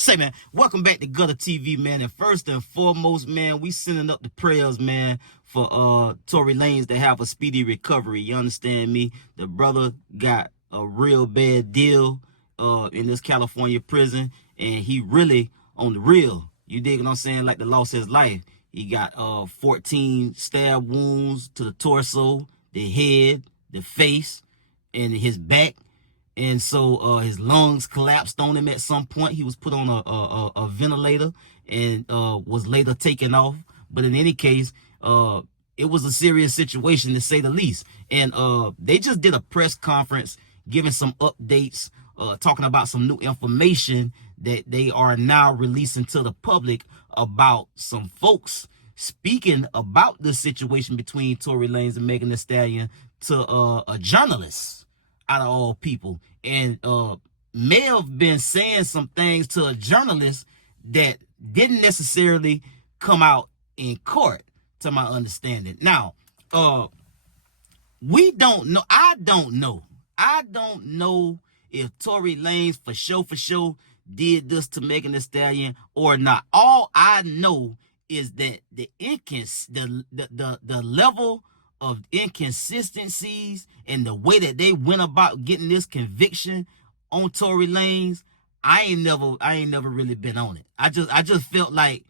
Say, man, welcome back to GuddaTV, man. And first and foremost, man, we sending up the prayers, man, for Tory Lanez to have a speedy recovery. You understand me? The brother got a real bad deal in this California prison, and he really on the real. You dig what I'm saying? Like the lost his life. He got 14 stab wounds to the torso, the head, the face, and his back. And so his lungs collapsed on him at some point. He was put on a ventilator and was later taken off. But in any case, it was a serious situation, to say the least. And they just did a press conference giving some updates, talking about some new information that they are now releasing to the public about some folks speaking about the situation between Tory Lanez and Megan Thee Stallion to a journalist, out of all people, and may have been saying some things to a journalist that didn't necessarily come out in court, to my understanding. Now, we don't know. I don't know if Tory Lanez for sure did this to Megan Thee Stallion or not. All I know is that the level of inconsistencies and the way that they went about getting this conviction on Tory Lanez, I ain't never really been on it. I just felt like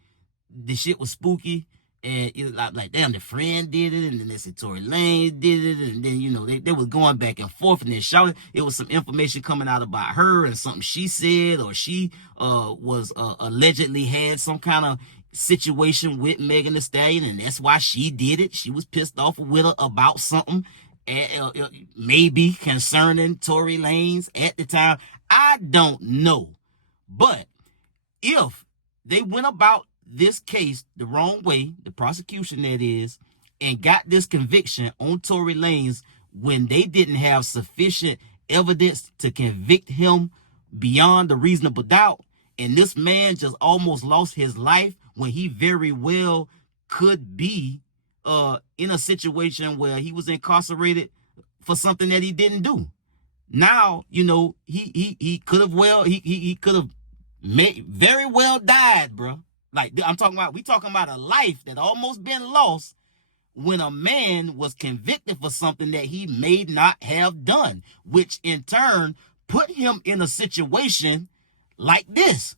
the shit was spooky, and it was like damn, the friend did it, and then they said Tory Lanez did it, and then, you know, they was going back and forth, and then shouting. It was some information coming out about her and something she said, or she was allegedly had some kind of situation with Megan Thee Stallion, and that's why she did it. She was pissed off with her about something, maybe concerning Tory Lanez at the time. I don't know. But if they went about this case the wrong way, the prosecution that is, and got this conviction on Tory Lanez when they didn't have sufficient evidence to convict him beyond a reasonable doubt, and this man just almost lost his life when he very well could be in a situation where he was incarcerated for something that he didn't do. Now, you know, he could have very well died, bro. Like, we talking about a life that almost been lost when a man was convicted for something that he may not have done, which in turn put him in a situation like this,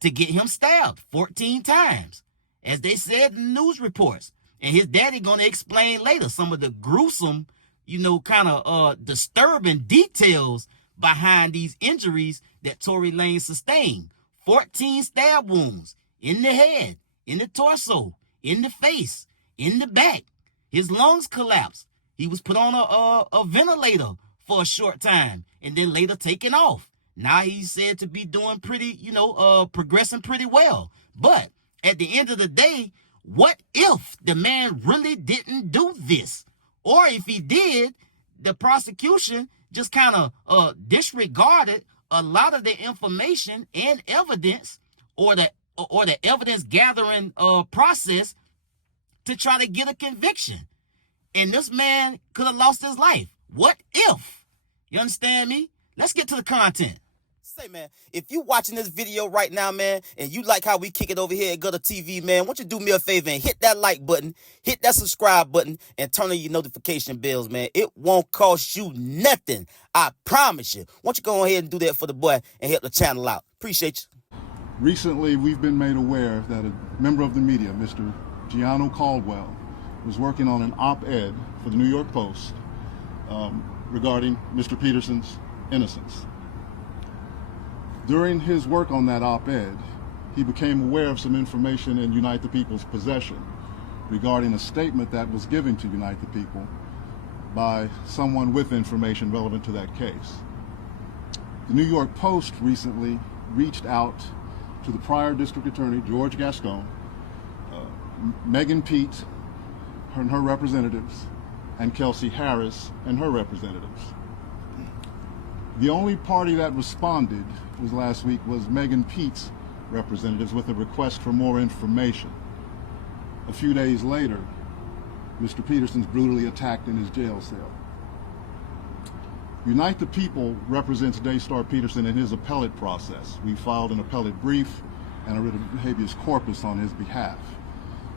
to get him stabbed 14 times, as they said in the news reports. And his daddy gonna explain later some of the gruesome, you know, kind of disturbing details behind these injuries that Tory Lanez sustained. 14 stab wounds in the head, in the torso, in the face, in the back. His lungs collapsed. He was put on a ventilator for a short time and then later taken off. Now he's said to be doing pretty, you know, progressing pretty well. But at the end of the day, what if the man really didn't do this? Or if he did, the prosecution just kind of disregarded a lot of the information and evidence, or the evidence gathering process, to try to get a conviction. And this man could have lost his life. What if? You understand me? Let's get to the content. Say, man, if you watching this video right now, man, and you like how we kick it over here at GuddaTV, man, won't you do me a favor and hit that like button, hit that subscribe button, and turn on your notification bells, man. It won't cost you nothing. I promise you. Won't you go ahead and do that for the boy and help the channel out? Appreciate you. Recently, we've been made aware that a member of the media, Mr. Gianno Caldwell, was working on an op-ed for the New York Post regarding Mr. Peterson's innocence. During his work on that op-ed, he became aware of some information in Unite the People's possession regarding a statement that was given to Unite the People by someone with information relevant to that case. The New York Post recently reached out to the prior district attorney, George Gascon, Megan Pete and her representatives, and Kelsey Harris and her representatives. The only party that responded last week was Megan Pete's representatives with a request for more information. A few days later, Mr. Peterson's brutally attacked in his jail cell. Unite the People represents Daystar Peterson in his appellate process. We filed an appellate brief and a writ of habeas corpus on his behalf.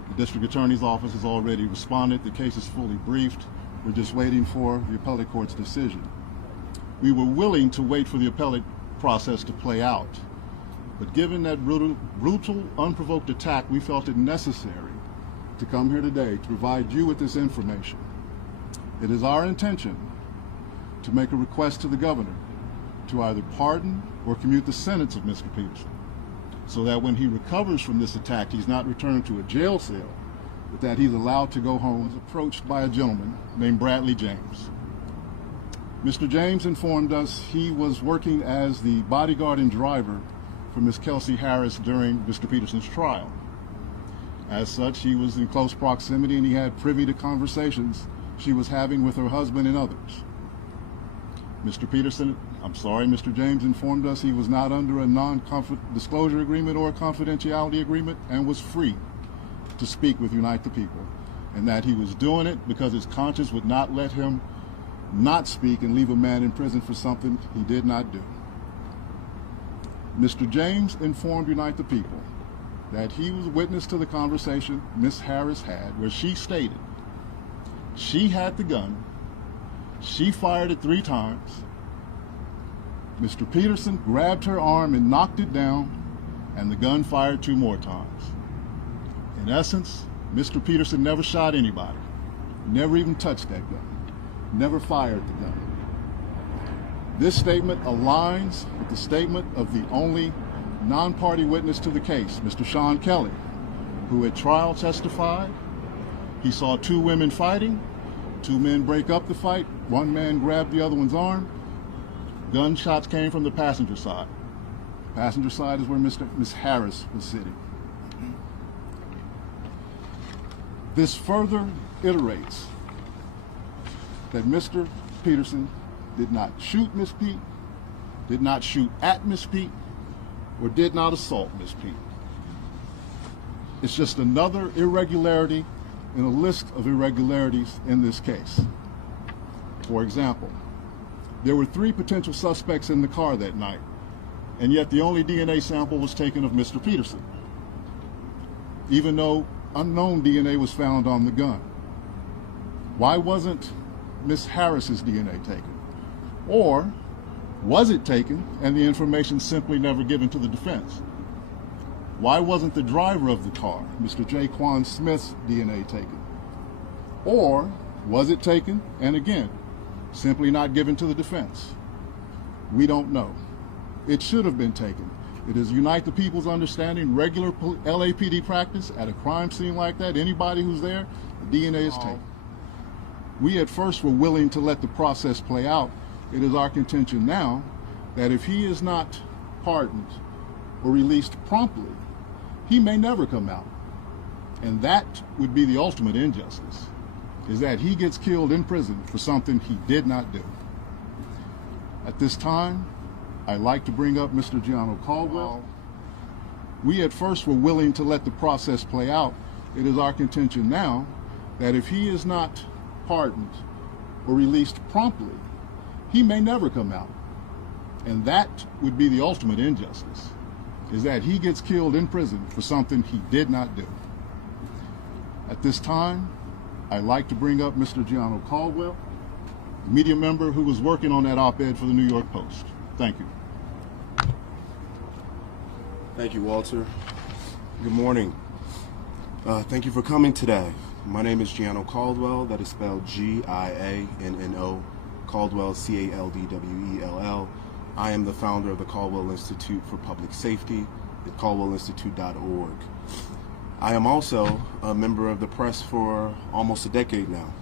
The District Attorney's Office has already responded. The case is fully briefed. We're just waiting for the appellate court's decision. We were willing to wait for the appellate process to play out, but given that brutal, unprovoked attack, we felt it necessary to come here today to provide you with this information. It is our intention to make a request to the governor to either pardon or commute the sentence of Mr. Peterson, so that when he recovers from this attack, he's not returned to a jail cell, but that he's allowed to go home. He was approached by a gentleman named Bradley James. Mr. James informed us he was working as the bodyguard and driver for Miss Kelsey Harris during Mr. Peterson's trial. As such, he was in close proximity and he had privy to conversations she was having with her husband and others. Mr. James informed us he was not under a non-disclosure agreement or a confidentiality agreement and was free to speak with Unite the People, and that he was doing it because his conscience would not let him not speak and leave a man in prison for something he did not do. Mr. James informed Unite the People that he was witness to the conversation Miss Harris had, where she stated she had the gun, she fired it 3 times, Mr. Peterson grabbed her arm and knocked it down, and the gun fired 2 more times. In essence, Mr. Peterson never shot anybody, never even touched that gun, never fired the gun. This statement aligns with the statement of the only non-party witness to the case, Mr. Sean Kelly, who at trial testified he saw 2 women fighting, 2 men break up the fight, 1 man grabbed the other one's arm. Gunshots came from the passenger side. The passenger side is where Miss Harris was sitting. This further iterates that Mr. Peterson did not shoot Miss Pete, did not shoot at Miss Pete, or did not assault Miss Pete. It's just another irregularity in a list of irregularities in this case. For example, there were 3 potential suspects in the car that night, and yet the only DNA sample was taken of Mr. Peterson, even though unknown DNA was found on the gun. Why wasn't Miss Harris's DNA taken? Or was it taken and the information simply never given to the defense? Why wasn't the driver of the car, Mr. Jaquan Smith's DNA taken? Or was it taken and again, simply not given to the defense? We don't know. It should have been taken. It is Unite the People's understanding, regular LAPD practice at a crime scene like that, anybody who's there, the DNA is taken. We at first were willing to let the process play out. It is our contention now that if he is not pardoned or released promptly, he may never come out. And that would be the ultimate injustice, is that he gets killed in prison for something he did not do. At this time, I'd like to bring up Mr. Gianno Caldwell. We at first were willing to let the process play out. It is our contention now that if he is not pardoned or released promptly, he may never come out. And that would be the ultimate injustice, is that he gets killed in prison for something he did not do. At this time, I'd like to bring up Mr. Gianno Caldwell, a media member who was working on that op-ed for the New York Post. Thank you. Thank you, Walter. Good morning. Thank you for coming today. My name is Gianno Caldwell. That is spelled G-I-A-N-N-O, Caldwell, C-A-L-D-W-E-L-L. I am the founder of the Caldwell Institute for Public Safety at caldwellinstitute.org. I am also a member of the press for almost a decade now.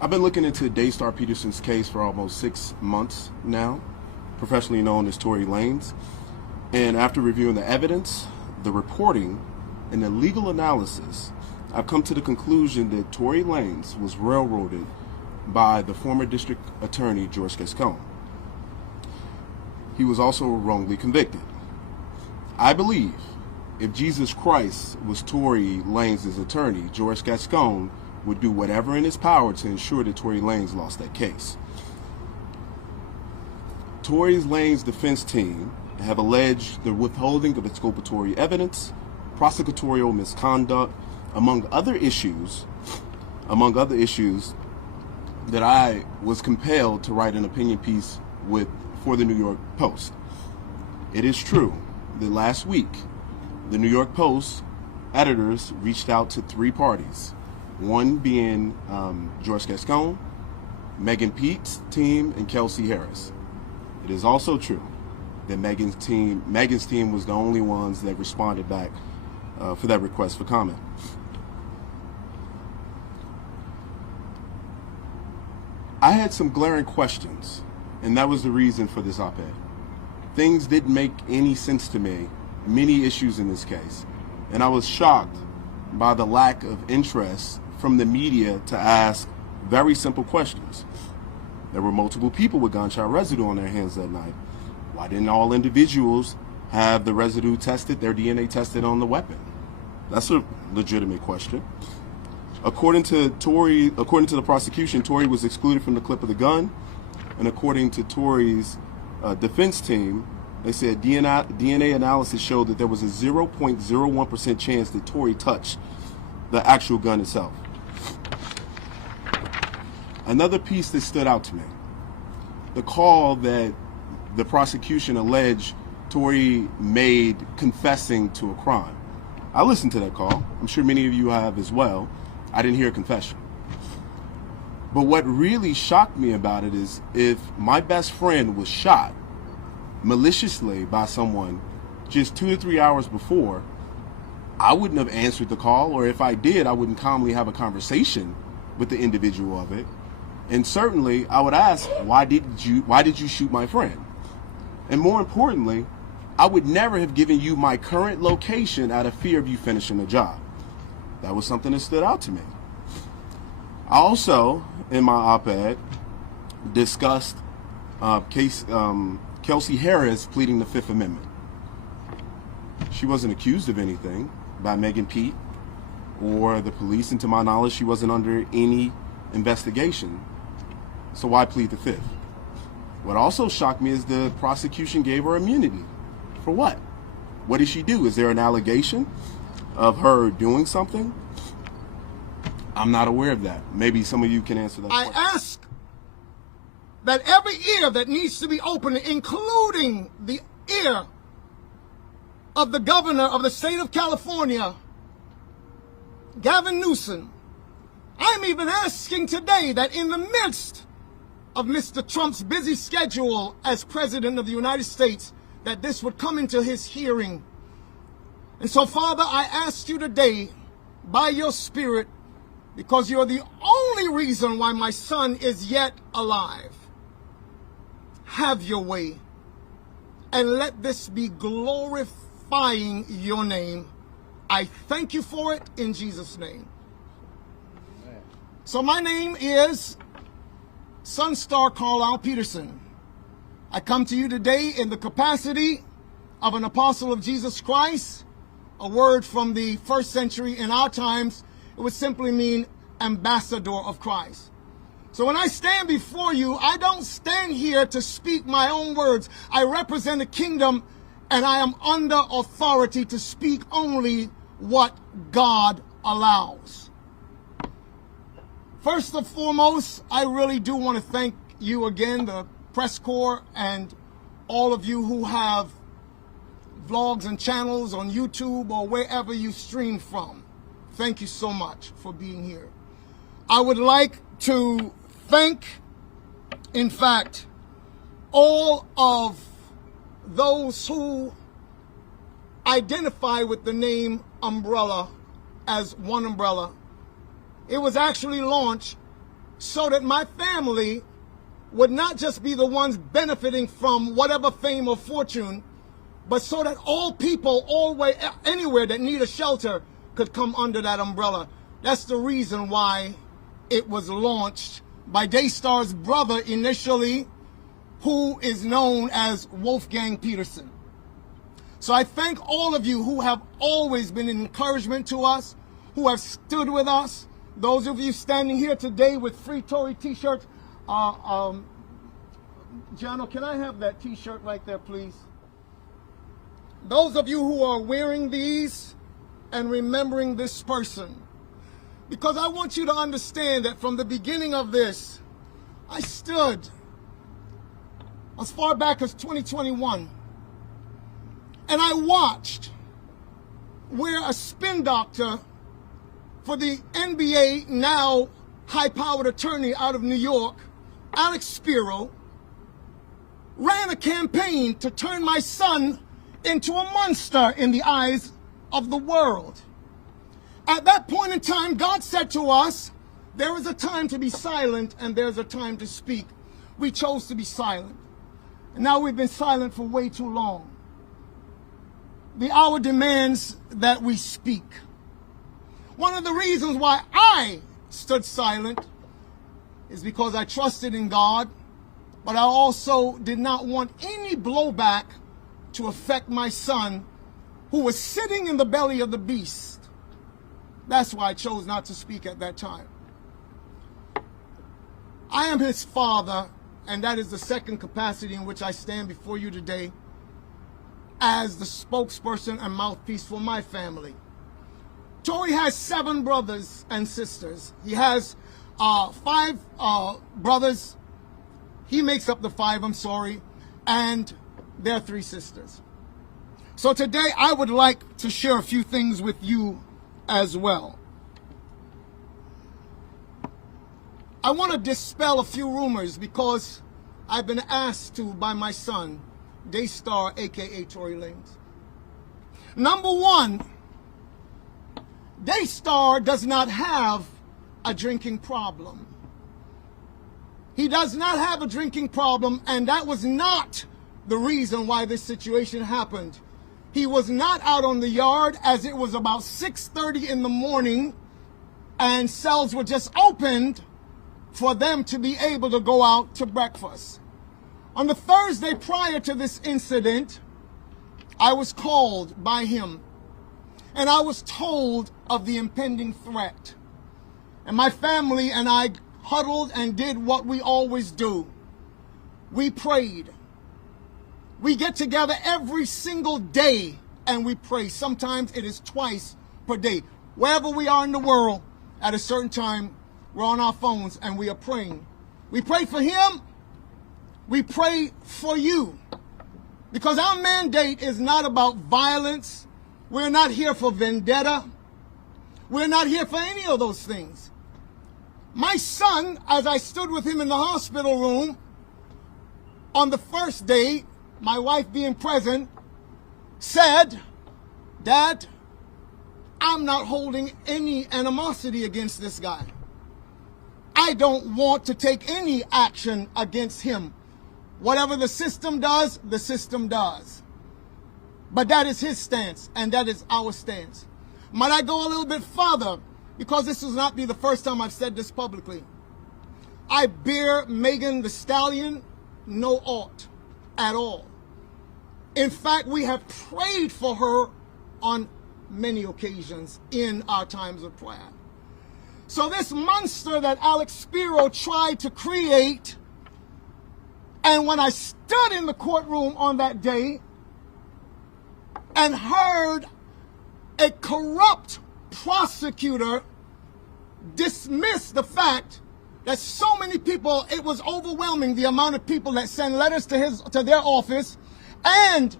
I've been looking into Daystar Peterson's case for almost 6 months now, professionally known as Tory Lanez. And after reviewing the evidence, the reporting, and the legal analysis, I've come to the conclusion that Tory Lanez was railroaded by the former district attorney, George Gascon. He was also wrongly convicted. I believe if Jesus Christ was Tory Lanez's attorney, George Gascon would do whatever in his power to ensure that Tory Lanez lost that case. Tory's Lanez defense team have alleged the withholding of exculpatory evidence, prosecutorial misconduct, among other issues that I was compelled to write an opinion piece for the New York Post. It is true that last week, the New York Post editors reached out to 3 parties, one being George Gascon, Megan Pete's team, and Kelsey Harris. It is also true that Megan's team was the only ones that responded back for that request for comment. I had some glaring questions, and that was the reason for this op-ed. Things didn't make any sense to me, many issues in this case, and I was shocked by the lack of interest from the media to ask very simple questions. There were multiple people with gunshot residue on their hands that night. Why didn't all individuals have the residue tested, their DNA tested on the weapon? That's a legitimate question. According to the prosecution, Tory was excluded from the clip of the gun, and according to Tory's defense team, they said DNA analysis showed that there was a 0.01% chance that Tory touched the actual gun itself. Another piece that stood out to me, the call that the prosecution alleged Tory made confessing to a crime. I listened to that call. I'm sure many of you have as well. I didn't hear a confession. But what really shocked me about it is if my best friend was shot maliciously by someone just 2 to 3 hours before, I wouldn't have answered the call, or if I did, I wouldn't calmly have a conversation with the individual of it. And certainly I would ask, why did you shoot my friend? And more importantly, I would never have given you my current location out of fear of you finishing the job. That was something that stood out to me. I also, in my op-ed, discussed Kelsey Harris pleading the Fifth Amendment. She wasn't accused of anything by Megan Pete or the police, and to my knowledge, she wasn't under any investigation. So why plead the Fifth? What also shocked me is the prosecution gave her immunity. For what? What did she do? Is there an allegation of her doing something? I'm not aware of that. Maybe some of you can answer that question. I ask that every ear that needs to be opened, including the ear of the governor of the state of California, Gavin Newsom, I'm even asking today that in the midst of Mr. Trump's busy schedule as President of the United States, that this would come into his hearing. And so, Father, I ask you today, by your Spirit, because you're the only reason why my son is yet alive, have your way, and let this be glorifying your name. I thank you for it in Jesus' name. So my name is Sunstar Carlisle Peterson. I come to you today in the capacity of an apostle of Jesus Christ. A word from the first century in our times, it would simply mean ambassador of Christ. So when I stand before you, I don't stand here to speak my own words. I represent a kingdom, and I am under authority to speak only what God allows. First and foremost, I really do want to thank you again, the press corps, and all of you who have vlogs and channels on YouTube or wherever you stream from. Thank you so much for being here. I would like to thank, in fact, all of those who identify with the name Umbrella as One Umbrella. It was actually launched so that my family would not just be the ones benefiting from whatever fame or fortune, but so that all people, anywhere that need a shelter could come under that umbrella. That's the reason why it was launched by Daystar's brother initially, who is known as Wolfgang Peterson. So I thank all of you who have always been an encouragement to us, who have stood with us. Those of you standing here today with free Tory t-shirts, Jono, can I have that t-shirt right there, please? Those of you who are wearing these and remembering this person, because I want you to understand that from the beginning of this, I stood as far back as 2021, and I watched where a spin doctor for the NBA, now high-powered attorney out of New York, Alex Spiro, ran a campaign to turn my son into a monster in the eyes of the world. At that point in time, God said to us, there is a time to be silent and there's a time to speak. We chose to be silent. And now we've been silent for way too long. The hour demands that we speak. One of the reasons why I stood silent is because I trusted in God, but I also did not want any blowback to affect my son, who was sitting in the belly of the beast. That's why I chose not to speak at that time. I am his father, and that is the second capacity in which I stand before you today as the spokesperson and mouthpiece for my family. Tory has 7 brothers and sisters. He has 5 brothers. He makes up the 5, I'm sorry, and there are 3 sisters. So today I would like to share a few things with you as well. I want to dispel a few rumors because I've been asked to by my son, Daystar, aka Tory Lanez. Number 1, Daystar does not have a drinking problem. He does not have a drinking problem, and that was not the reason why this situation happened. He was not out on the yard, as it was about 6:30 in the morning and cells were just opened for them to be able to go out to breakfast. On the Thursday prior to this incident, I was called by him and I was told of the impending threat. And my family and I huddled and did what we always do. We prayed. We get together every single day and we pray. Sometimes it is twice per day. Wherever we are in the world, at a certain time, we're on our phones and we are praying. We pray for him. We pray for you. Because our mandate is not about violence. We're not here for vendetta. We're not here for any of those things. My son, as I stood with him in the hospital room, on the first day, my wife being present, said, "Dad, I'm not holding any animosity against this guy. I don't want to take any action against him. Whatever the system does, the system does." But that is his stance, and that is our stance. Might I go a little bit further? Because this will not be the first time I've said this publicly. I bear Megan Thee Stallion no ought at all. In fact, we have prayed for her on many occasions in our times of prayer. So this monster that Alex Spiro tried to create, and when I stood in the courtroom on that day and heard a corrupt prosecutor dismiss the fact that so many people, it was overwhelming the amount of people that sent letters to their office and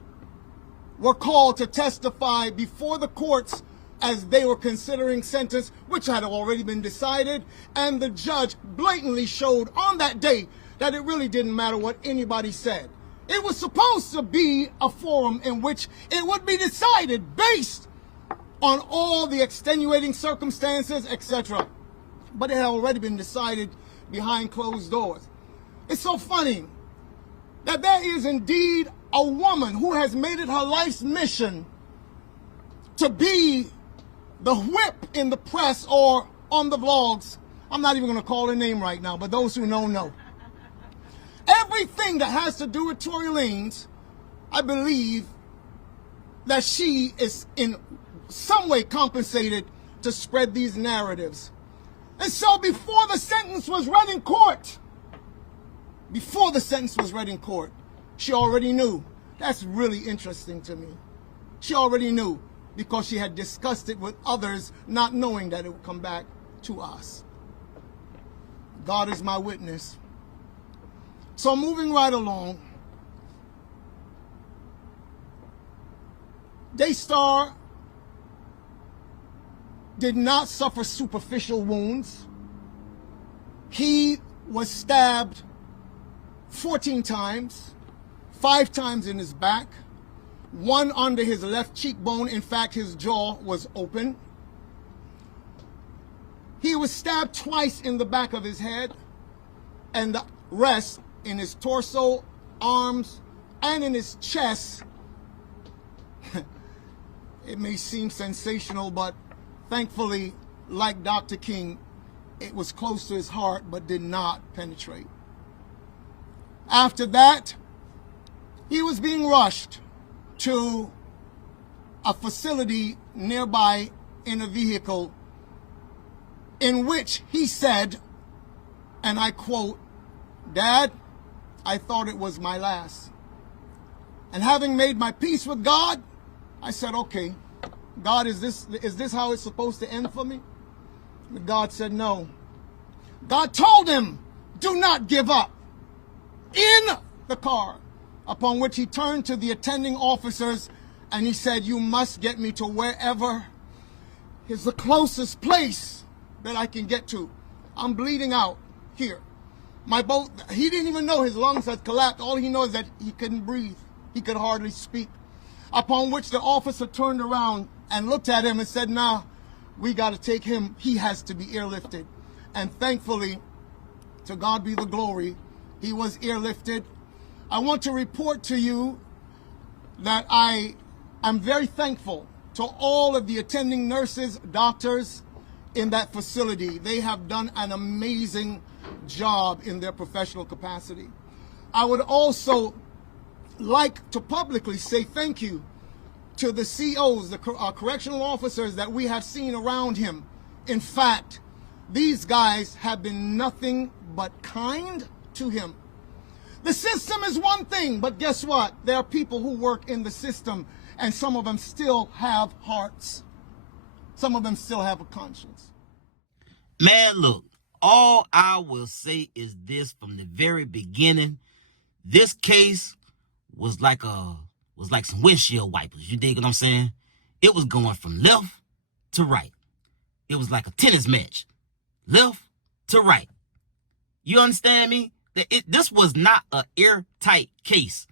were called to testify before the courts as they were considering sentence, which had already been decided, and the judge blatantly showed on that day that it really didn't matter what anybody said. It was supposed to be a forum in which it would be decided based on all the extenuating circumstances, etc. But it had already been decided behind closed doors. It's so funny that there is indeed a woman who has made it her life's mission to be the whip in the press or on the vlogs. I'm not even going to call her name right now, but those who know, know. Everything that has to do with Tory Lanez, I believe that she is in some way compensated to spread these narratives. And so before the sentence was read in court, before the sentence was read in court, she already knew. That's really interesting to me. She already knew because she had discussed it with others, not knowing that it would come back to us. God is my witness. So moving right along, Daystar did not suffer superficial wounds. He was stabbed 14 times, 5 times in his back, 1 under his left cheekbone. In fact, his jaw was open. He was stabbed twice in the back of his head, and the rest in his torso, arms, and in his chest. It may seem sensational, but thankfully, like Dr. King, it was close to his heart but did not penetrate. After that, he was being rushed to a facility nearby in a vehicle in which he said, and I quote, "Dad, I thought it was my last. And having made my peace with God, I said, okay, God, is this how it's supposed to end for me?" But God said no. God told him, "Do not give up," in the car, upon which he turned to the attending officers and he said, "You must get me to wherever is the closest place that I can get to. I'm bleeding out here." He didn't even know his lungs had collapsed. All he knows is that he couldn't breathe. He could hardly speak. Upon which the officer turned around and looked at him and said, "Nah, we got to take him. He has to be airlifted." And thankfully, to God be the glory, he was airlifted. I want to report to you that I am very thankful to all of the attending nurses, doctors in that facility. They have done an amazing job in their professional capacity. I would also like to publicly say thank you to the COs, the correctional officers that we have seen around him. In fact, these guys have been nothing but kind to him. The system is one thing, but guess what? There are people who work in the system, and some of them still have hearts. Some of them still have a conscience. Man, look, all I will say is this: from the very beginning, this case was like some windshield wipers. You dig what I'm saying? It was going from left to right. It was like a tennis match, left to right. You understand me? This was not an airtight case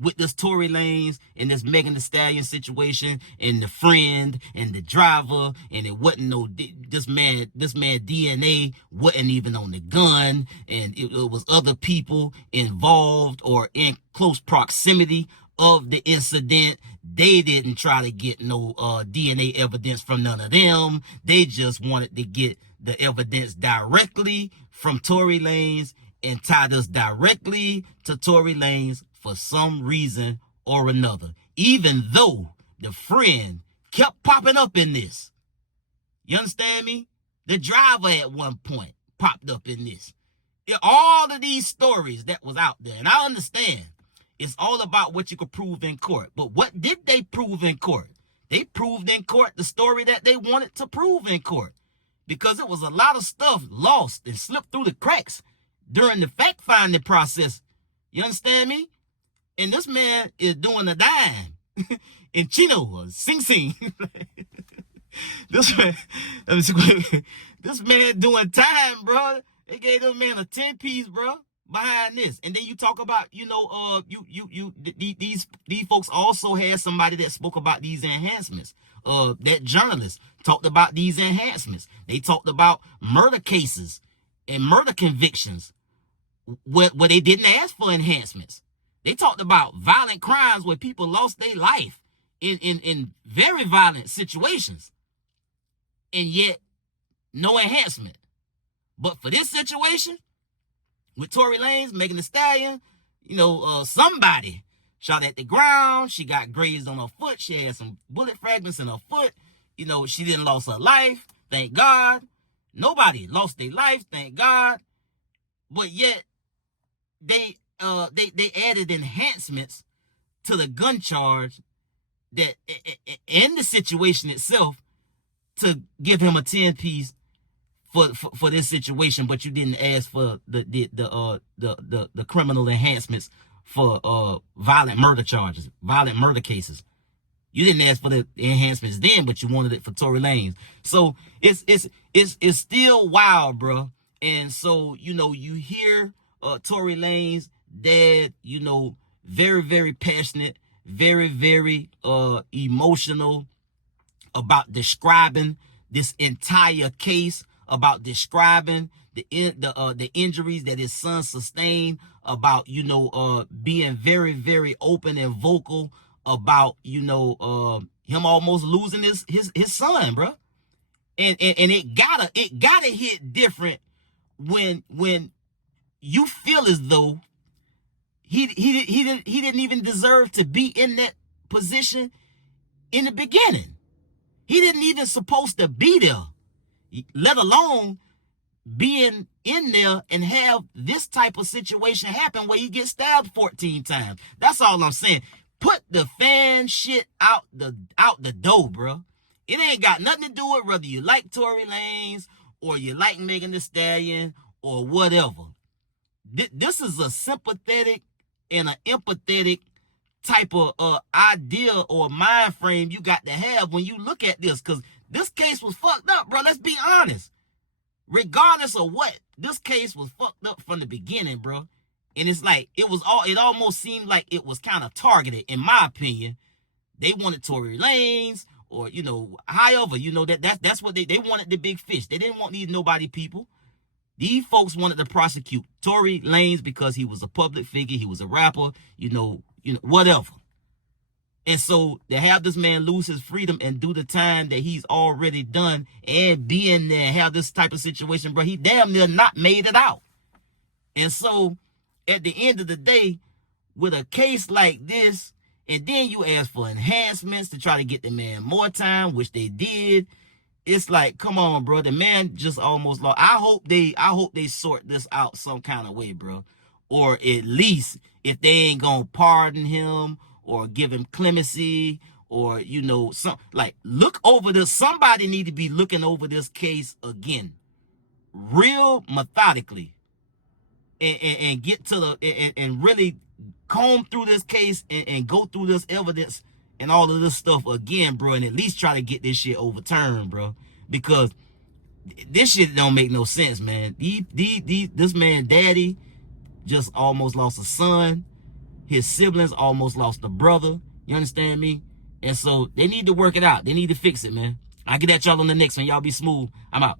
with this Tory Lanez and this Megan Thee Stallion situation and the friend and the driver, and it wasn't this man DNA wasn't even on the gun, and it was other people involved or in close proximity of the incident. They didn't try to get no DNA evidence from none of them. They just wanted to get the evidence directly from Tory Lanez and tied us directly to Tory Lanez for some reason or another, even though the friend kept popping up in this. You understand me? The driver at one point popped up in this. All of these stories that was out there, and I understand it's all about what you could prove in court, but what did they prove in court? They proved in court the story that they wanted to prove in court, because it was a lot of stuff lost and slipped through the cracks during the fact-finding process. You understand me? And this man is doing a dime in Chino or Sing Sing. This man doing time, bro. They gave this man a 10-piece, bro, behind this. And then you talk about, these folks also had somebody that spoke about these enhancements. That journalist talked about these enhancements. They talked about murder cases and murder convictions where they didn't ask for enhancements. They talked about violent crimes where people lost their life in very violent situations, and yet no enhancement. But for this situation with Tory Lanez, Megan Thee Stallion, somebody shot at the ground. She got grazed on her foot. She had some bullet fragments in her foot. She didn't lose her life, thank God. Nobody lost their life, thank God. But yet, they added enhancements to the gun charge that and the situation itself to give him a 10-piece for this situation, but you didn't ask for the criminal enhancements for violent murder charges, violent murder cases. You didn't ask for the enhancements then, but you wanted it for Tory Lanez. So it's still wild, bro. And so, you know, you hear Tory Lanez dad, you know, very, very passionate, very, very emotional about describing this entire case, about describing the injuries that his son sustained, about, you know, being very, very open and vocal about, you know, him almost losing his son, bro. And it gotta hit different when you feel as though he didn't even deserve to be in that position in the beginning. He didn't even supposed to be there, let alone being in there and have this type of situation happen where he gets stabbed 14 times. That's all I'm saying. Put the fan shit out the door, bro. It ain't got nothing to do with whether you like Tory Lanez or you like Megan Thee Stallion or whatever. This is a sympathetic and an empathetic type of idea or mind frame you got to have when you look at this, because this case was fucked up, bro. Let's be honest. Regardless of what, this case was fucked up from the beginning, bro. And it's like it almost seemed like it was kind of targeted, in my opinion. They wanted Tory Lanez, or, you know, however, you know, that's what they wanted, the big fish. They didn't want these nobody people. These folks wanted to prosecute Tory Lanez because he was a public figure, he was a rapper, you know, whatever. And so to have this man lose his freedom and do the time that he's already done and be in there and have this type of situation, bro, he damn near not made it out. And so at the end of the day, with a case like this, and then you ask for enhancements to try to get the man more time, which they did. It's like, come on, bro. The man just almost lost. I hope they sort this out some kind of way, bro. Or at least if they ain't gonna pardon him or give him clemency, or, you know, look over this. Somebody need to be looking over this case again, real methodically, and get to the and really comb through this case and go through this evidence and all of this stuff again, bro, and at least try to get this shit overturned, bro, because this shit don't make no sense, man. This man daddy just almost lost a son. His siblings almost lost a brother. You understand me? And so they need to work it out. They need to fix it, man. I'll get at y'all on the next one. Y'all be smooth. I'm out.